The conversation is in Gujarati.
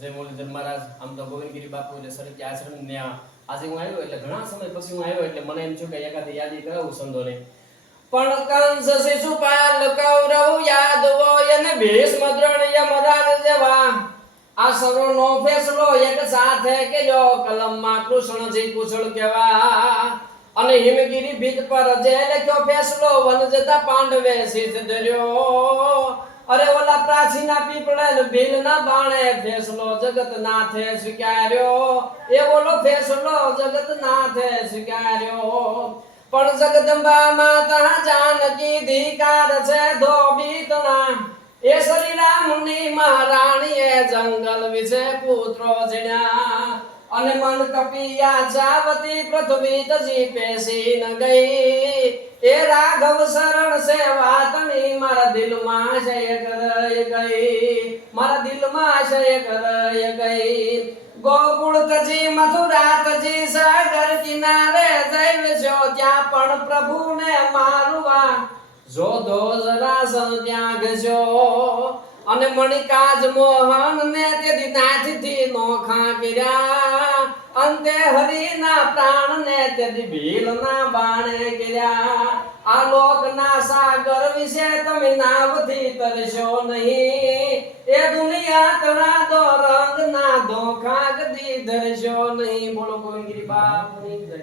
જય મુરલીધર મહારાજ. આમ તો ગોવિંદગીરી બાપુ એટલે સરસ્વતી આશ્રમ ને આજે હું આવ્યો એટલે ઘણા સમય પછી હું આવ્યો એટલે મને એમ થયું કે એકાદી યાદી કરાવું સંતોને. પણ કંસ શિશુપાલ કૌરવ યાદવો અને ભીષ્મ દ્રોણ યમરાજ જેવા આ સર્વનો ફેસલો એક સાથે કેજો કલમમાં કૃષ્ણજી કુશળ કેવા અને હિમગીરી ભીત પર જે લખ્યો ફેસલો વન જતા પાંડવે શીશ ધર્યો. અરે ઓલા પ્રાચીના પીપળે ભીલના બાણે ફેસલો જગતનાથે સ્વીકાર્યો. એ ઓલો ફેસલો જગતનાથે સ્વીકાર્યો. પણ જગદંબા માતા જાનકી ધિકાર છે ધોબીતના. એ શ્રી રામની મહારાણીએ જંગલ વિશે પુત્રો જણ્યા. અને મન કપિયા જાવતી પૃથ્વી તજી પેસી ન ગઈ. એ રાઘવ શરણ સેવા તણી મારા દિલમાં શય કરય ગઈ. મારા દિલમાં શય કરય ગઈ. ગોકુળ તજી મથુરા તજી સાગર કિનારે જઈશો ત્યાં પણ પ્રભુને મારવા જોધો જરાસન ત્યાં ગયો. અને મણિકાજ મોહન ને તેથી નાથથી નોખા કર્યા. અંતે હરિના પ્રાણ ને તેથી ભીલના બાણે કર્યા. આ લોકના સાગર વિશે તમે નાવથી તરશો નહીં. એ દુનિયા તણા દો રંગના ધોખા કદી ધરશો નહીં. બોલો ગોવિંદગીરી બાપુની જય.